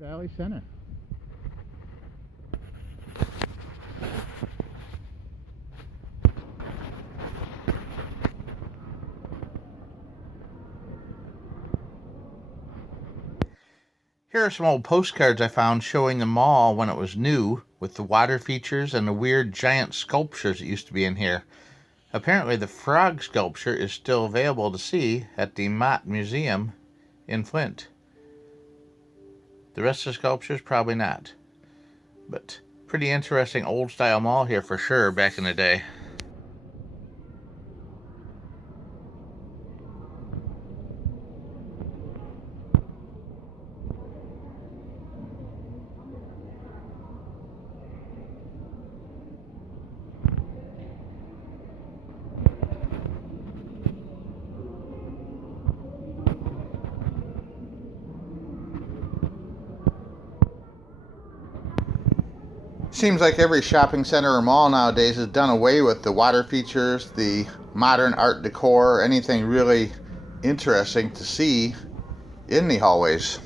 Valley Center. Here are some old postcards I found showing the mall when it was new, with the water features and the weird giant sculptures that used to be in here. Apparently the frog sculpture is still available to see at the Mott Museum in Flint. The rest of the sculptures, probably not. But pretty interesting old style mall here for sure back in the day. Seems like every shopping center or mall nowadays has done away with the water features, the modern art decor, anything really interesting to see in the hallways.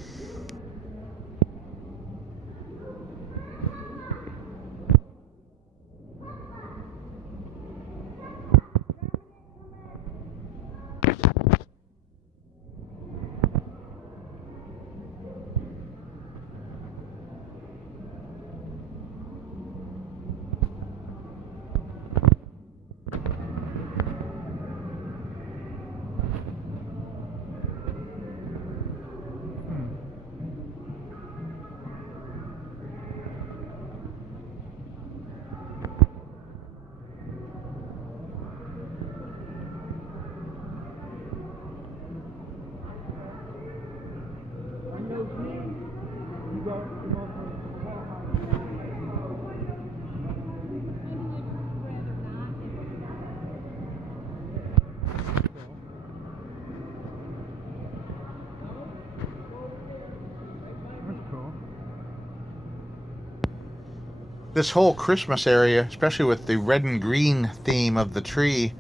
This whole Christmas area, especially with the red and green theme of the tree,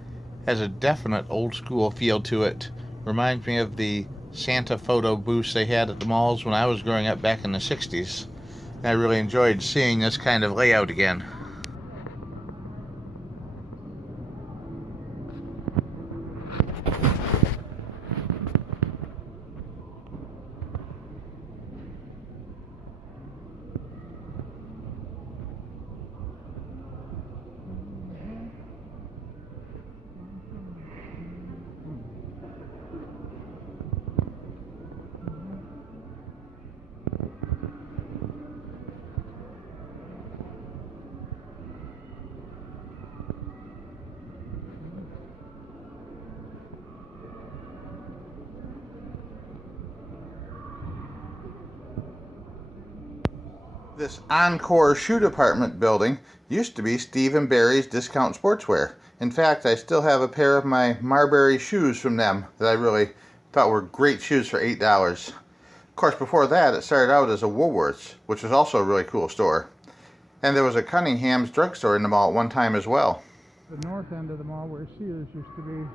has a definite old school feel to it. Reminds me of the Santa photo booths they had at the malls when I was growing up back in the 60s. I really enjoyed seeing this kind of layout again. This Encore shoe department building used to be Steve & Barry's Discount Sportswear. In fact, I still have a pair of my Marbury shoes from them that I really thought were great shoes for $8. Of course, before that, it started out as a Woolworth's, which was also a really cool store. And there was a Cunningham's drugstore in the mall at one time as well. The north end of the mall where Sears used to be.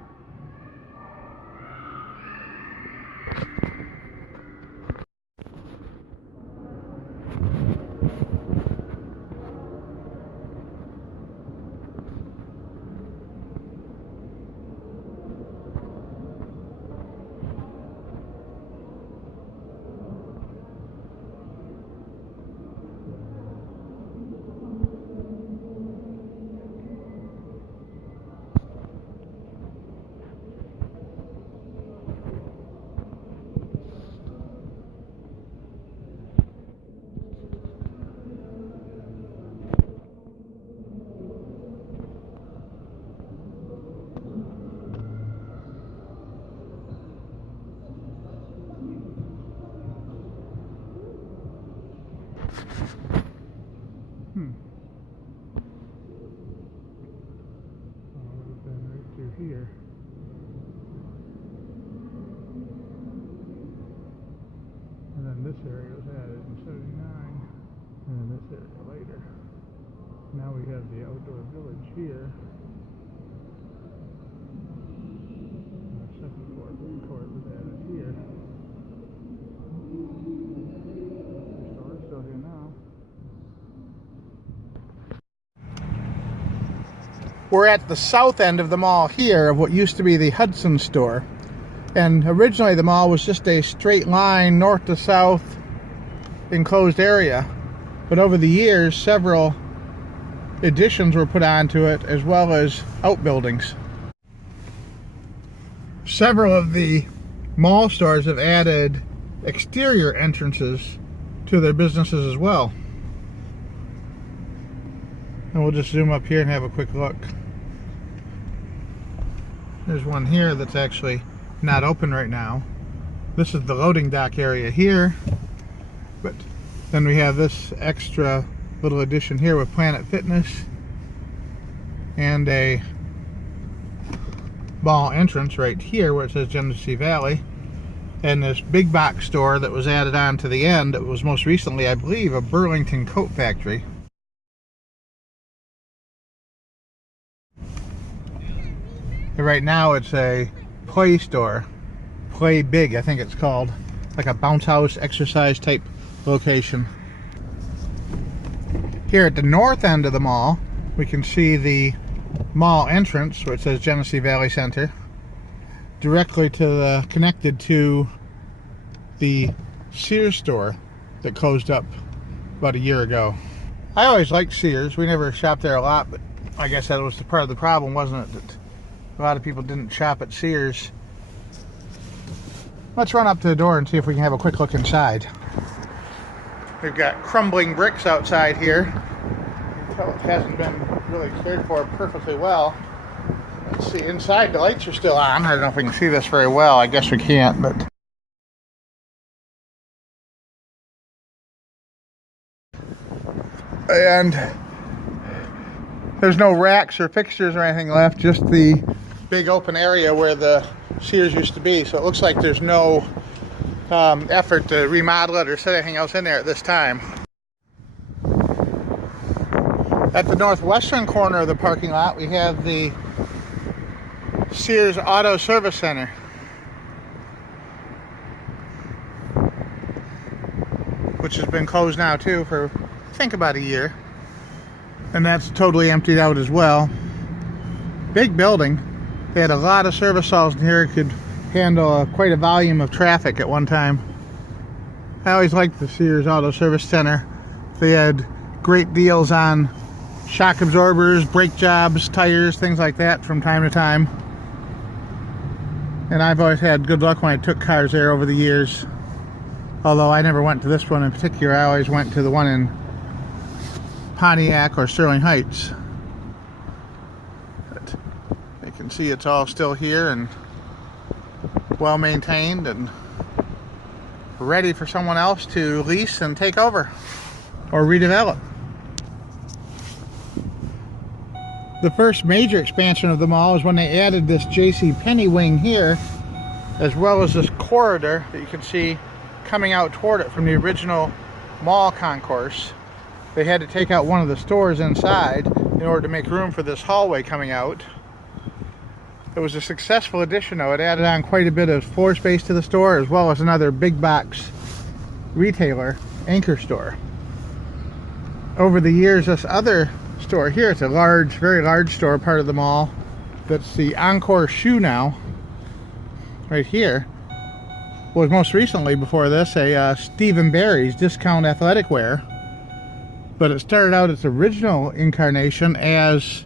Here. And then this area was added in 79, and then this area later. Now we have the outdoor village here. And the second court was added here. There's We're at the south end of the mall here of what used to be the Hudson Store. And originally the mall was just a straight line north to south enclosed area. But over the years, several additions were put onto it, as well as outbuildings. Several of the mall stores have added exterior entrances to their businesses as well. And we'll just zoom up here and have a quick look. There's one here that's actually not open right now. This is the loading dock area here, but then we have this extra little addition here with Planet Fitness and a mall entrance right here where it says Genesee Valley, and this big box store that was added on to the end that was most recently, I believe, a Burlington coat factory. And right now it's a play store, Play Big I think it's called, like a bounce house exercise type location. Here at the north end of the mall we can see the mall entrance where it says Genesee Valley Center, directly to connected to the Sears store that closed up about a year ago. I always liked Sears. We never shopped there a lot, but I guess that was part of the problem, wasn't it? That a lot of people didn't shop at Sears. Let's run up to the door and see if we can have a quick look inside. We've got crumbling bricks outside here. So it hasn't been really cared for perfectly well. Let's see, inside the lights are still on. I don't know if we can see this very well. I guess we can't, but and there's no racks or fixtures or anything left, just the big open area where the Sears used to be. So it looks like there's no effort to remodel it or set anything else in there at this time. At the northwestern corner of the parking lot, we have the Sears Auto Service Center. Which has been closed now too for, I think, about a year. And that's totally emptied out as well. Big building. They had a lot of service stalls in here. It could handle quite a volume of traffic at one time. I always liked the Sears Auto Service Center. They had great deals on shock absorbers, brake jobs, tires, things like that from time to time. And I've always had good luck when I took cars there over the years. Although I never went to this one in particular. I always went to the one in Pontiac or Sterling Heights. But you can see it's all still here and well maintained and ready for someone else to lease and take over or redevelop. The first major expansion of the mall is when they added this Jcpenney Wing here, as well as this corridor that you can see coming out toward it from the original mall concourse. They had to take out one of the stores inside in order to make room for this hallway coming out. It was a successful addition though. It added on quite a bit of floor space to the store, as well as another big box retailer anchor store. Over the years, this other store here, it's a large, very large store, part of the mall. That's the Encore Shoe now, right here. Was most recently, before this, a Steve & Barry's discount athletic wear. But it started out its original incarnation as...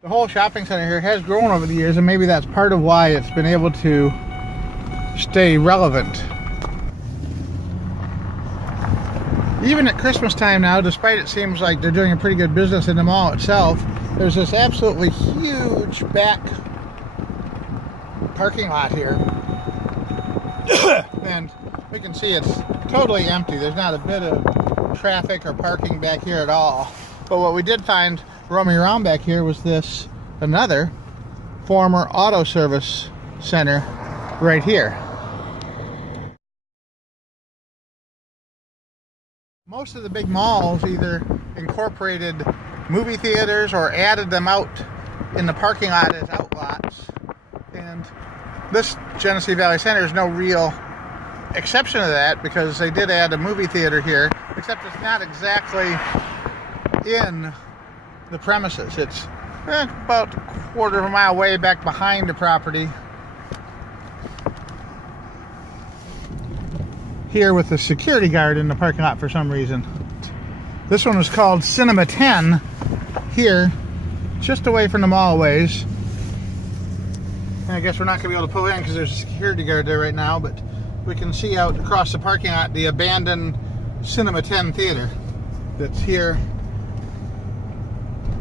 The whole shopping center here has grown over the years, and maybe that's part of why it's been able to stay relevant. Even at Christmas time now, despite it seems like they're doing a pretty good business in the mall itself, there's this absolutely huge back parking lot here. And we can see it's totally empty. There's not a bit of traffic or parking back here at all. But what we did find roaming around back here was this another former auto service center right here. Most of the big malls either incorporated movie theaters or added them out in the parking lot as outlots. And this Genesee Valley Center is no real exception to that, because they did add a movie theater here, except it's not exactly in the premises. It's about a quarter of a mile way back behind the property. Here with the security guard in the parking lot for some reason. This one was called Cinema 10 here, just away from the mall ways. And I guess we're not going to be able to pull in because there's a security guard there right now, but we can see out across the parking lot the abandoned Cinema 10 theater that's here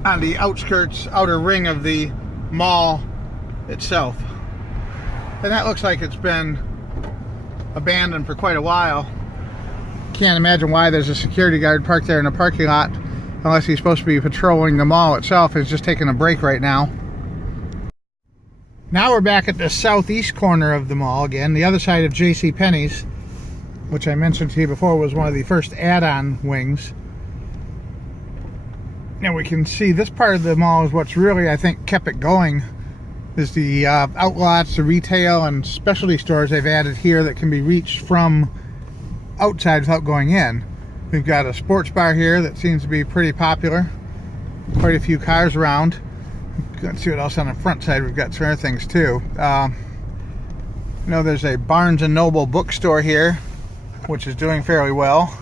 on the outskirts, outer ring of the mall itself. And that looks like it's been abandoned for quite a while. Can't imagine why there's a security guard parked there in the parking lot unless he's supposed to be patrolling the mall itself. He's just taking a break right now. Now we're back at the southeast corner of the mall again, the other side of Jcpenney's, which I mentioned to you before was one of the first add-on wings. And we can see this part of the mall is what's really, I think, kept it going, is the outlots, the retail and specialty stores they've added here that can be reached from outside without going in. We've got a sports bar here that seems to be pretty popular. Quite a few cars around. Let's see what else on the front side. We've got some other things too. You know, there's a Barnes & Noble bookstore here, which is doing fairly well.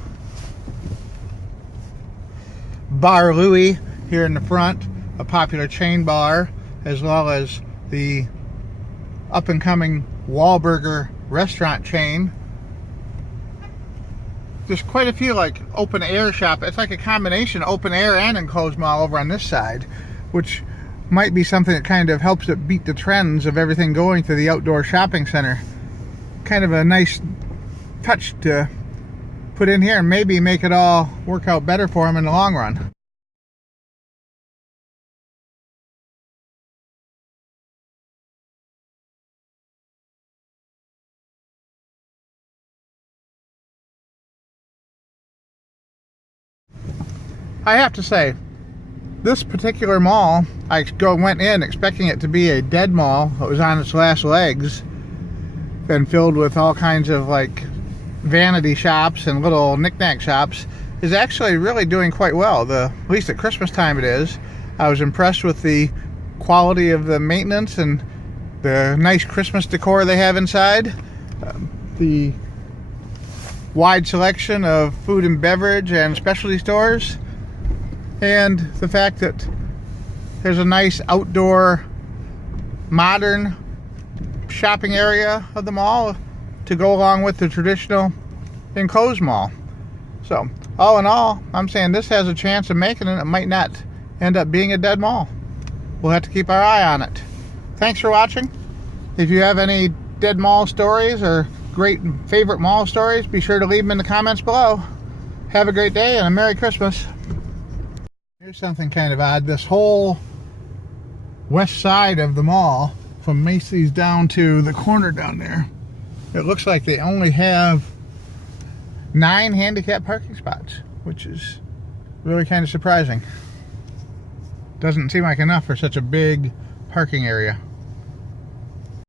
Bar Louie here in the front, a popular chain bar, as well as the up-and-coming Wahlburger restaurant chain. There's quite a few like open air shop. It's like a combination open air and enclosed mall over on this side, which might be something that kind of helps it beat the trends of everything going to the outdoor shopping center. Kind of a nice touch to put in here and maybe make it all work out better for them in the long run. I have to say, this particular mall, I went in expecting it to be a dead mall that was on its last legs and filled with all kinds of like vanity shops and little knick-knack shops, is actually really doing quite well. At least at Christmas time it is. I was impressed with the quality of the maintenance and the nice Christmas decor they have inside. The wide selection of food and beverage and specialty stores. And the fact that there's a nice outdoor modern shopping area of the mall to go along with the traditional enclosed mall. So all in all, I'm saying this has a chance of making it. It might not end up being a dead mall. We'll have to keep our eye on it. Thanks for watching. If you have any dead mall stories or great favorite mall stories, be sure to leave them in the comments below. Have a great day and a Merry Christmas. Here's something kind of odd. This whole west side of the mall, from Macy's down to the corner down there, it looks like they only have 9 handicap parking spots, which is really kind of surprising. Doesn't seem like enough for such a big parking area.